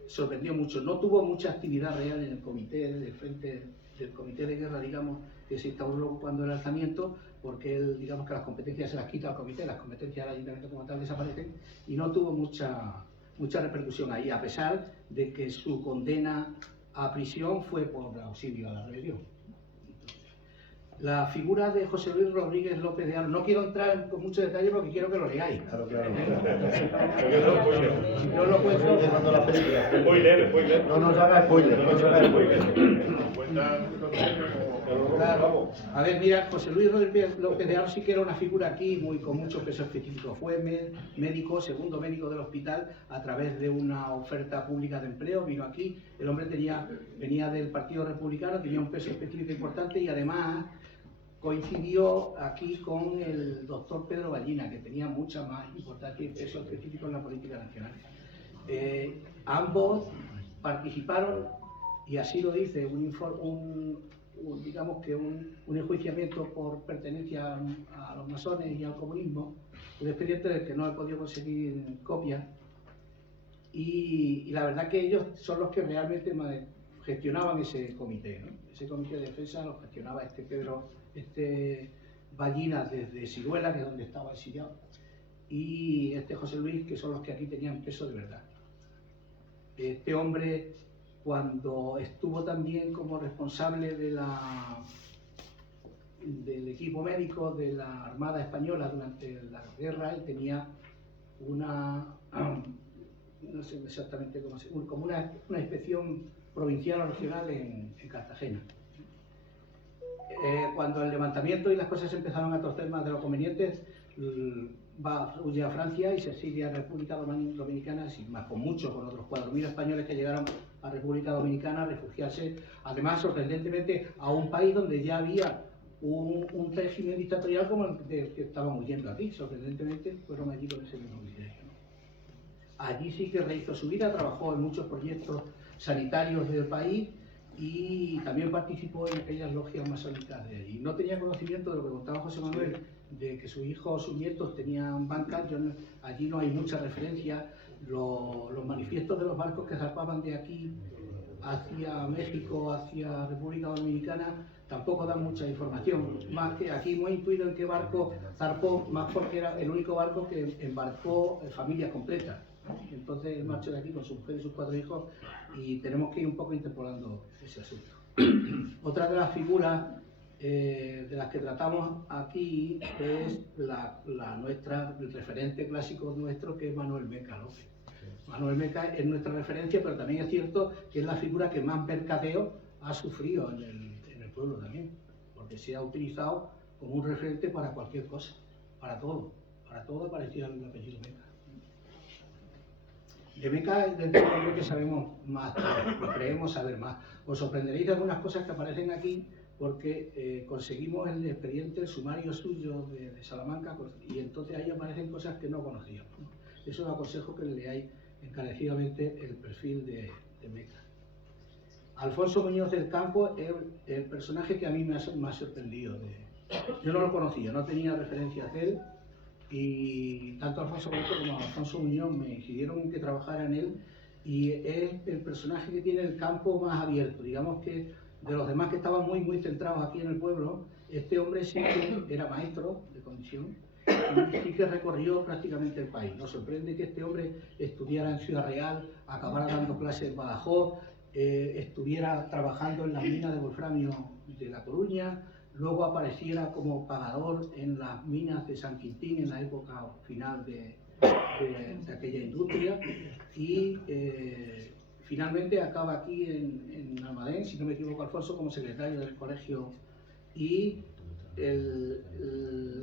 sorprendió mucho. No tuvo mucha actividad real en el comité, del frente del comité de guerra, digamos, que se instauró cuando el alzamiento, porque él, digamos que las competencias se las quita al comité, las competencias del ayuntamiento como tal desaparecen, y no tuvo mucha repercusión ahí, a pesar de que su condena a prisión fue por auxilio a la rebelión. La figura de José Luis Rodríguez López de Aro, no quiero entrar con mucho detalle porque quiero que lo leáis. Claro. Yo lo cuento. Spoiler. No nos haga spoiler. Claro. A ver, mira, José Luis Rodríguez López de Aro sí que era una figura aquí con mucho peso específico. Fue médico, segundo médico del hospital, a través de una oferta pública de empleo. Vino aquí, el hombre venía del Partido Republicano, tenía un peso específico importante y además coincidió aquí con el doctor Pedro Ballina, que tenía mucha más importancia y peso específico en la política nacional. Ambos participaron y así lo dice digamos que un enjuiciamiento por pertenencia a los masones y al comunismo, un expediente del que no he podido conseguir copia, y la verdad que ellos son los que realmente gestionaban ese comité, ¿no? Ese comité de defensa lo gestionaba este Ballinas desde Siruela, que es donde estaba exiliado, y este José Luis, que son los que aquí tenían peso de verdad. Este hombre, cuando estuvo también como responsable del equipo médico de la Armada Española durante la guerra, él tenía no sé exactamente cómo se llama, como una inspección provincial o regional en Cartagena. Cuando el levantamiento y las cosas empezaron a torcer más de lo convenientes, huye a Francia y se exilia a República Dominicana, sin más, con otros 4.000 españoles que llegaron a República Dominicana a refugiarse, además sorprendentemente a un país donde ya había un régimen dictatorial como el que estaban huyendo aquí. Sorprendentemente fueron allí con ese mismo privilegio, ¿no? Allí sí que rehizo su vida, trabajó en muchos proyectos sanitarios del país y también participó en aquellas logias masónicas de allí. No tenía conocimiento de lo que contaba José Manuel, de que sus hijos o sus nietos tenían bancas. Allí no hay mucha referencia. Los manifiestos de los barcos que zarpaban de aquí hacia México, hacia República Dominicana, tampoco dan mucha información. Más que aquí hemos intuido en qué barco zarpó, más porque era el único barco que embarcó familias completas. Entonces él marchó de aquí con su mujer y sus 4 hijos, y tenemos que ir un poco interpolando ese asunto. Otra de las figuras de las que tratamos aquí es el referente clásico nuestro, que es Manuel Meca López. Manuel Meca es nuestra referencia, pero también es cierto que es la figura que más mercadeo ha sufrido en el pueblo también, porque se ha utilizado como un referente para cualquier cosa, para todo parecía el apellido Meca. De Meca creo que sabemos más, creemos saber más. Os sorprenderéis de algunas cosas que aparecen aquí, porque conseguimos el expediente, el sumario suyo de Salamanca, y entonces ahí aparecen cosas que no conocíamos, ¿no? Eso os aconsejo que leáis encarecidamente el perfil de Meca. Alfonso Muñoz del Campo es el personaje que a mí me ha sorprendido. Yo no lo conocía, no tenía referencias de él, y tanto Alfonso Muñoz como Alfonso Muñoz me decidieron que trabajara en él, y es el personaje que tiene el campo más abierto. Digamos que de los demás que estaban muy centrados aquí en el pueblo, este hombre sí que era maestro de condición y sí que recorrió prácticamente el país. Nos sorprende que este hombre estudiara en Ciudad Real, acabara dando clases en Badajoz, estuviera trabajando en las minas de wolframio de La Coruña, luego apareciera como pagador en las minas de San Quintín en la época final de aquella industria, y finalmente acaba aquí en Almadén, si no me equivoco, Alfonso, como secretario del colegio, y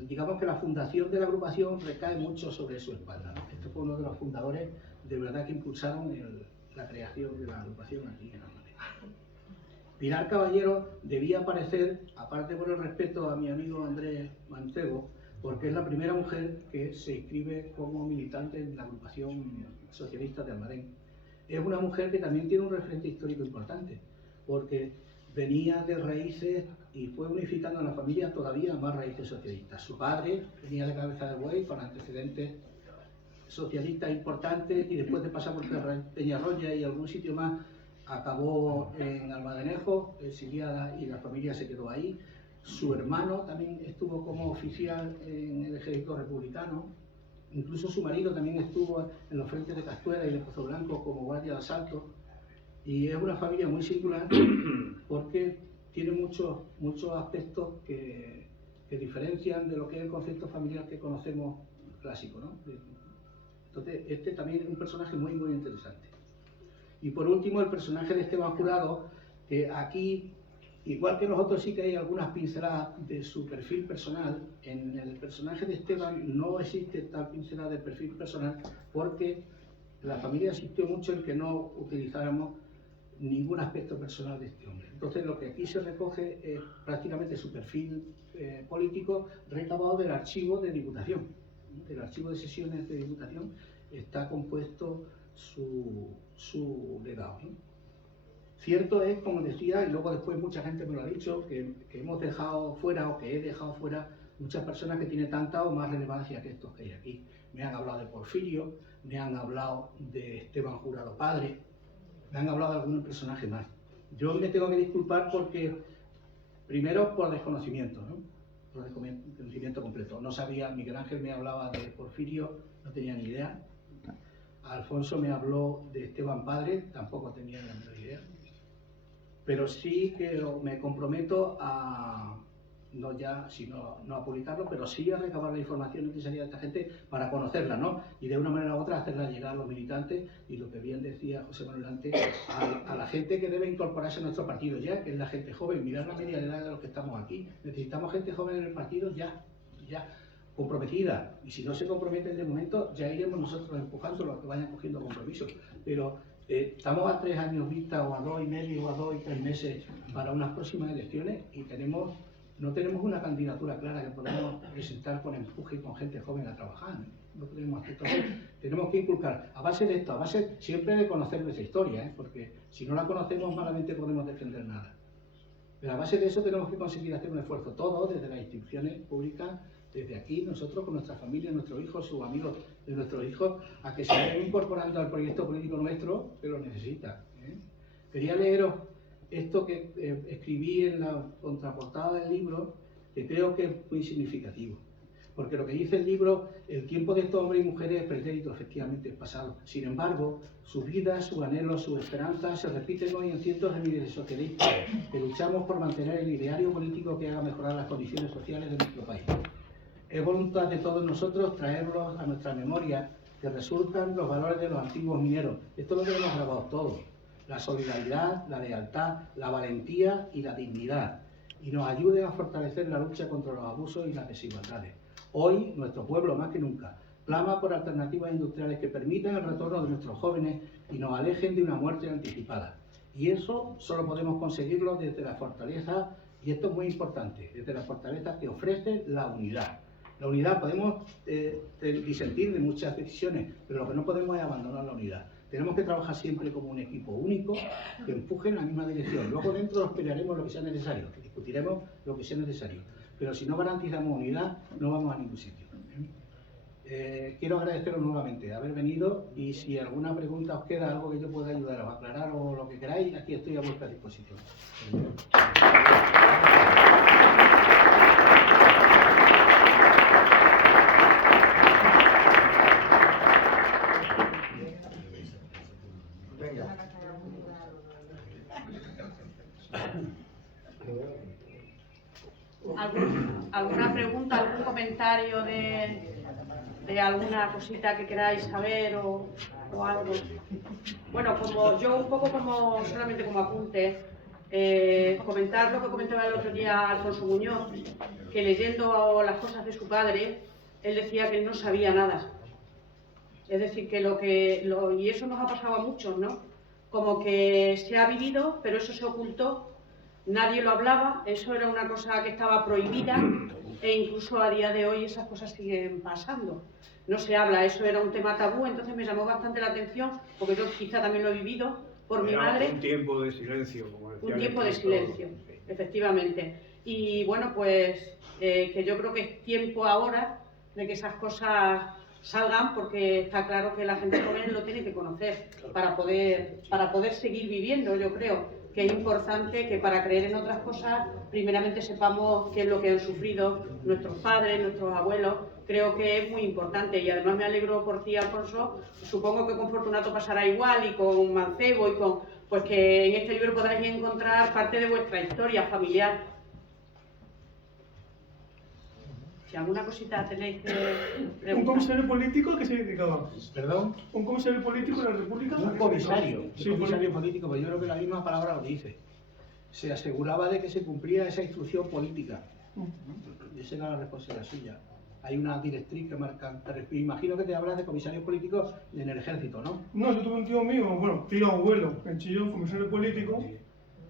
digamos que la fundación de la agrupación recae mucho sobre su espalda, ¿no? Este fue uno de los fundadores de verdad que impulsaron la creación de la agrupación aquí en Almadén. Pilar Caballero debía aparecer, aparte por el respeto a mi amigo Andrés Mancebo, porque es la primera mujer que se inscribe como militante en la agrupación socialista de Almadén. Es una mujer que también tiene un referente histórico importante, porque venía de raíces y fue unificando en la familia todavía más raíces socialistas. Su padre venía de Cabeza de Buey con antecedentes socialistas importantes, y después de pasar por Peñarroya y algún sitio más, acabó en Almadenejo, exiliada, y la familia se quedó ahí. Su hermano también estuvo como oficial en el ejército republicano. Incluso su marido también estuvo en los frentes de Castuera y de Pozo Blanco como guardia de asalto. Y es una familia muy singular porque tiene muchos aspectos que diferencian de lo que es el concepto familiar que conocemos clásico, ¿no? Entonces, este también es un personaje muy interesante. Y por último, el personaje de Esteban Jurado, que aquí, igual que nosotros, sí que hay algunas pinceladas de su perfil personal. En el personaje de Esteban no existe tal pincelada de perfil personal, porque la familia insistió mucho en que no utilizáramos ningún aspecto personal de este hombre. Entonces, lo que aquí se recoge es prácticamente su perfil político recabado del archivo de Diputación. Del archivo de sesiones de Diputación está compuesto su legado, ¿no? Cierto es, como decía, y luego después mucha gente me lo ha dicho, que hemos dejado fuera, o que he dejado fuera, muchas personas que tienen tanta o más relevancia que estos que hay aquí. Me han hablado de Porfirio, me han hablado de Esteban Jurado Padre, me han hablado de algún personaje más. Yo me tengo que disculpar porque, primero, por desconocimiento, ¿no? Por desconocimiento completo. No sabía, Miguel Ángel me hablaba de Porfirio, no tenía ni idea. Alfonso me habló de Esteban Padre, tampoco tenía ni la menor idea. Pero sí que me comprometo a, no ya, sino no a publicarlo, pero sí a recabar la información necesaria de esta gente para conocerla, ¿no? Y de una manera u otra hacerla llegar a los militantes y lo que bien decía José Manuel antes, a la gente que debe incorporarse a nuestro partido ya, que es la gente joven. Mirar la media de edad de los que estamos aquí. Necesitamos gente joven en el partido ya comprometida, y si no se comprometen de momento, ya iremos nosotros empujando los que vayan cogiendo compromisos. Pero estamos a 3 años vista, o a 2 y medio, o a 2 y 3 meses para unas próximas elecciones, y no tenemos una candidatura clara que podamos presentar con empuje y con gente joven a trabajar. No podemos. Entonces, tenemos que inculcar, a base de esto, a base siempre de conocer nuestra historia, porque si no la conocemos malamente podemos defender nada. Pero a base de eso tenemos que conseguir hacer un esfuerzo, todos, desde las instituciones públicas, desde aquí, nosotros con nuestra familia, nuestros hijos, sus amigos de nuestros hijos, a que se vayan incorporando al proyecto político nuestro, que lo necesita. Quería leeros esto que escribí en la contraportada del libro, que creo que es muy significativo. Porque lo que dice el libro, el tiempo de estos hombres y mujeres es pretérito, efectivamente, es pasado. Sin embargo, sus vidas, sus anhelos, sus esperanzas se repiten hoy en cientos de miles de socialistas que luchamos por mantener el ideario político que haga mejorar las condiciones sociales de nuestro país. Es voluntad de todos nosotros traerlos a nuestra memoria, que resurjan los valores de los antiguos mineros. Esto es lo que hemos grabado todos. La solidaridad, la lealtad, la valentía y la dignidad. Y nos ayuden a fortalecer la lucha contra los abusos y las desigualdades. Hoy, nuestro pueblo, más que nunca, clama por alternativas industriales que permitan el retorno de nuestros jóvenes y nos alejen de una muerte anticipada. Y eso solo podemos conseguirlo desde la fortaleza, y esto es muy importante, desde la fortaleza que ofrece la unidad. La unidad, podemos disentir de muchas decisiones, pero lo que no podemos es abandonar la unidad. Tenemos que trabajar siempre como un equipo único que empuje en la misma dirección. Luego dentro nos pelearemos lo que sea necesario, discutiremos lo que sea necesario. Pero si no garantizamos unidad, no vamos a ningún sitio. Quiero agradeceros nuevamente de haber venido, y si alguna pregunta os queda, algo que yo pueda ayudar a aclarar o lo que queráis, aquí estoy a vuestra disposición. ¿Alguna pregunta, algún comentario de alguna cosita que queráis saber o algo? Bueno, como yo un poco solamente como apunte, comentar lo que comentaba el otro día Alfonso Muñoz, que leyendo las cosas de su padre, él decía que él no sabía nada. Es decir, y eso nos ha pasado a muchos, ¿no? Como que se ha vivido, pero eso se ocultó. Nadie lo hablaba, eso era una cosa que estaba prohibida, e incluso a día de hoy esas cosas siguen pasando. No se habla, eso era un tema tabú, entonces me llamó bastante la atención, porque yo quizá también lo he vivido por mi madre. Un tiempo de silencio, como decía. Un tiempo de silencio, efectivamente. Y bueno, pues que yo creo que es tiempo ahora de que esas cosas salgan, porque está claro que la gente joven lo tiene que conocer para poder seguir viviendo. Yo creo que es importante que para creer en otras cosas, primeramente sepamos qué es lo que han sufrido nuestros padres, nuestros abuelos. Creo que es muy importante, y además me alegro por ti, Alfonso. Supongo que con Fortunato pasará igual, y con Mancebo, y pues que en este libro podréis encontrar parte de vuestra historia familiar. Si alguna cosita tenéis que preguntar. ¿Un comisario político que se dedicaba? ¿Perdón? ¿Un comisario político de la República? Un comisario, Sí, un comisario político, pero yo creo que la misma palabra lo dice. Se aseguraba de que se cumplía esa instrucción política. Esa era la responsabilidad suya. Hay una directriz que marca. Imagino que te hablas de comisarios políticos en el ejército, ¿no? No, yo tuve un tío mío, bueno, tío abuelo, en Chillón, comisario político,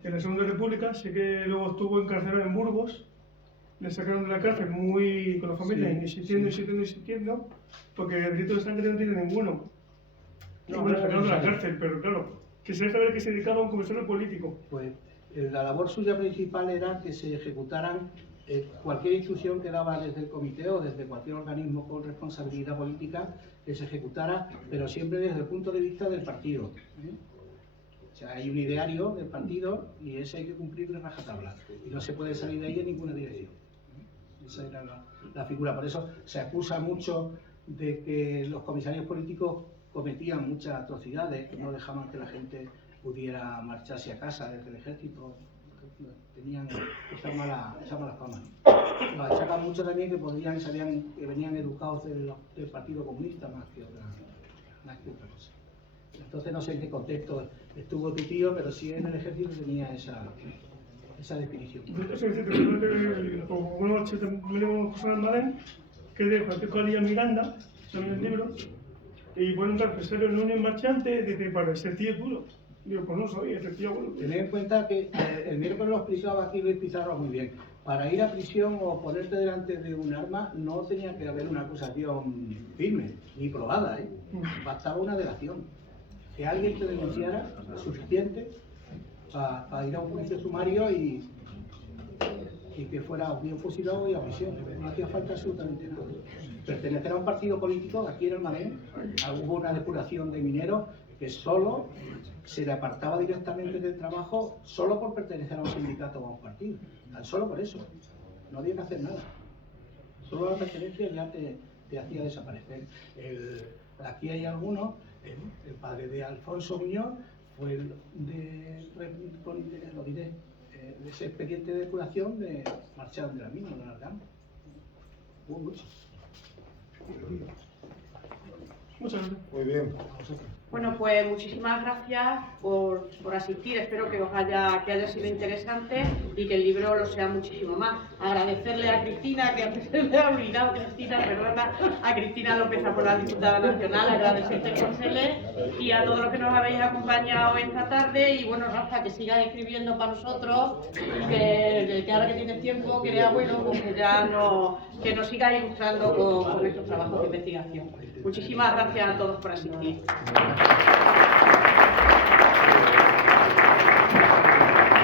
en la Segunda República. Sé que luego estuvo encarcelado en Burgos. Le sacaron de la cárcel muy con la familia, insistiendo, porque el delito de sangre no tiene ninguno. Y bueno, le sacaron de la cárcel, pero claro, Quisiera saber a qué se dedicaba un comisario político. Pues la labor suya principal era que se ejecutaran cualquier instrucción que daba desde el comité o desde cualquier organismo con responsabilidad política, que se ejecutara, pero siempre desde el punto de vista del partido. O sea, hay un ideario del partido y ese hay que cumplirlo a rajatabla. Y no se puede salir de ahí en ninguna dirección. Esa era la figura. Por eso se acusa mucho de que los comisarios políticos cometían muchas atrocidades, que no dejaban que la gente pudiera marcharse a casa desde el ejército. Tenían esa mala fama. Nos achacan mucho también que que venían educados del Partido Comunista más que otra cosa. Entonces no sé en qué contexto estuvo tu tío, pero sí en el ejército tenía esa definición. Eso es decir, como una noche tenemos José Almadén, que es de Francisco Alía Miranda, también el libro, y pone un empresario Núñez Marchante, dice, para ese tío es duro. Digo, pues no soy, ese tío bueno. Tened en cuenta que el miércoles lo explicaba aquí Luis Pizarro muy bien. Para ir a prisión o ponerte delante de un arma no tenía que haber una acusación firme ni probada, ¿eh? Bastaba una delación. Que alguien te denunciara suficiente para ir a un juicio sumario y que fuera bien fusilado y a prisión. No hacía falta absolutamente nada. Pertenecer a un partido político, aquí en Almadén, hubo una depuración de mineros que solo se le apartaba directamente del trabajo solo por pertenecer a un sindicato o a un partido. Tan solo por eso. No había que hacer nada. Solo la pertenencia ya te hacía desaparecer. Aquí hay algunos, el padre de Alfonso Muñoz fue de ese expediente de depuración de marchar de la mina, de Alargán. Hubo mucho. Muchas gracias. Muy bien. Bueno, pues muchísimas gracias por asistir. Espero que haya sido interesante y que el libro lo sea muchísimo más. Agradecerle a Cristina, que antes se me ha olvidado, a Cristina López, por la diputada nacional, agradecerte el y a todos los que nos habéis acompañado esta tarde. Y bueno, Rafa, que sigas escribiendo para nosotros, que ahora que tienes tiempo, que eres abuelo, pues que nos sigas ilustrando con nuestros trabajos de investigación. Muchísimas gracias a todos por asistir.